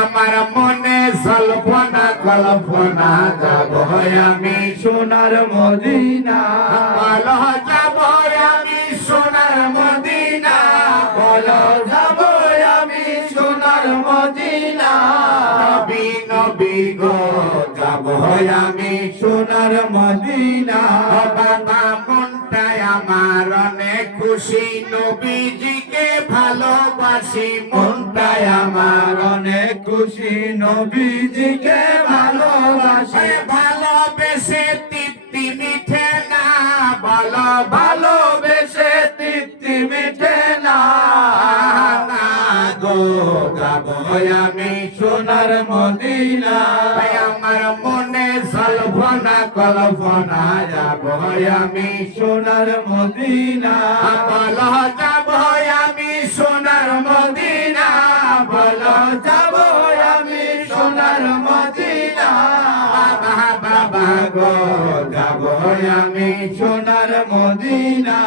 আমার মনে সল্পনা কল্পনা যাব আমি সোনার মদিনা। বলো যাব আমি সোনার মদিনা। বলো যাব আমি সোনার মদিনা। নবী নবী গো, যাব আমি সোনার মদিনা। বাবা মনটাই আমার অনেক খুশি নবীজিকে ভালোবাসি। মনটাই আমার অনেক খুশি। নবীজিকে ভালোবাসে। ভালোবাসে তৃপ্তি মিঠে না। ভালো ভালোবেসে তৃপ্তি মিঠে না। গো যাব আমি সোনার মদিনা। আমার মনে সল্পনা কল্পনা যাব আমি সোনার মদিনা। বলো যাব আমি সোনার মদিনা।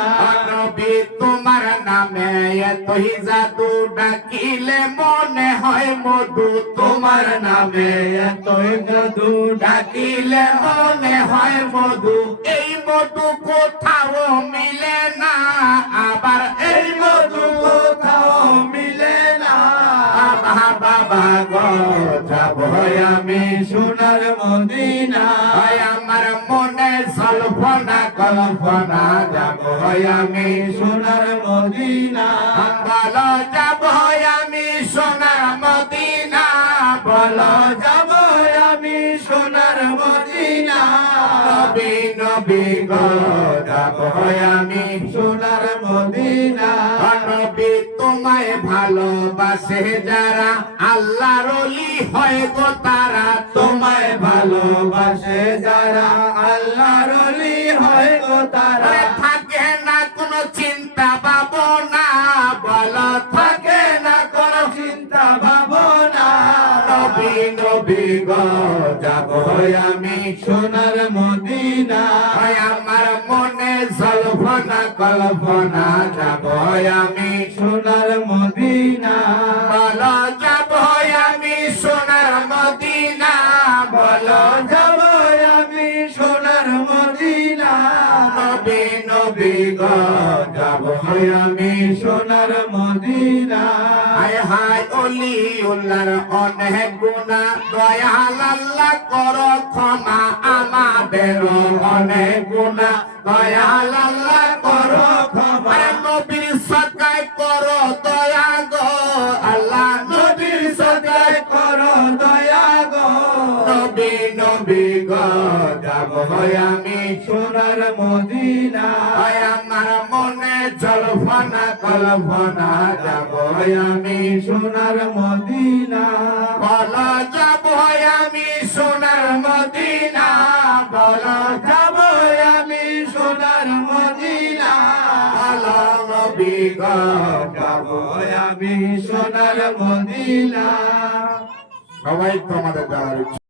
নবী, তোমার নামে এতই জাদু ডাকিলে মনে হয় মধু। তোমার নামে এতই জাদু ডাকিলে মনে হয় মধু। এই মধু কোথাও মিলে না, আবার এই মধু কোথাও মিলে না। বাবা। বাবা আমি সোনার মদিনা। হয় আমার মনে সল্পনা কল্পনা যাব। আমি সোনার মদিনা। বলো যাব আমি সোনার মদিনা। বলো যাব আমি সোনার মদিনা। নবী নবী গো, যাব। আমি সোনার মদিনা। তোমায় ভালোবাসে যারা আল্লাহর অলি হয় গো তারা। তোমায় ভালোবাসে যারা আল্লাহর অলি হয় গো তারা। থাকে না কোনো চিন্তা ভাবনা বলো থাকে না কোনো চিন্তা ভাবনা। নবী নবী গো যাব আমি সোনার মদিনা। আমার মনে জল্পনা কল্পনা যাব আমি যাব আমি সোনার মদিনা। হায় হায় অলি উল্লার অনেক গুণা। দয়াল আল্লাহ কর ক্ষমা, আমাদের অনেক গুণা। দয়াল আল্লাহ কর ক্ষমা। নবীর সকায় কর দয়া গো। আল্লাহ নবীর সকায় করো দয়া গো। নবী নবী গো, যাব আমি সোনার মদিনা। জল্পনা কল্পনা যাব আমি সোনার মদিনা। বল যাব আমি সোনার মদিনা, বল যাব আমি সোনার মদিনা। গো যাব আমি সোনার মদিনা। সবাই তোমাদের ইচ্ছা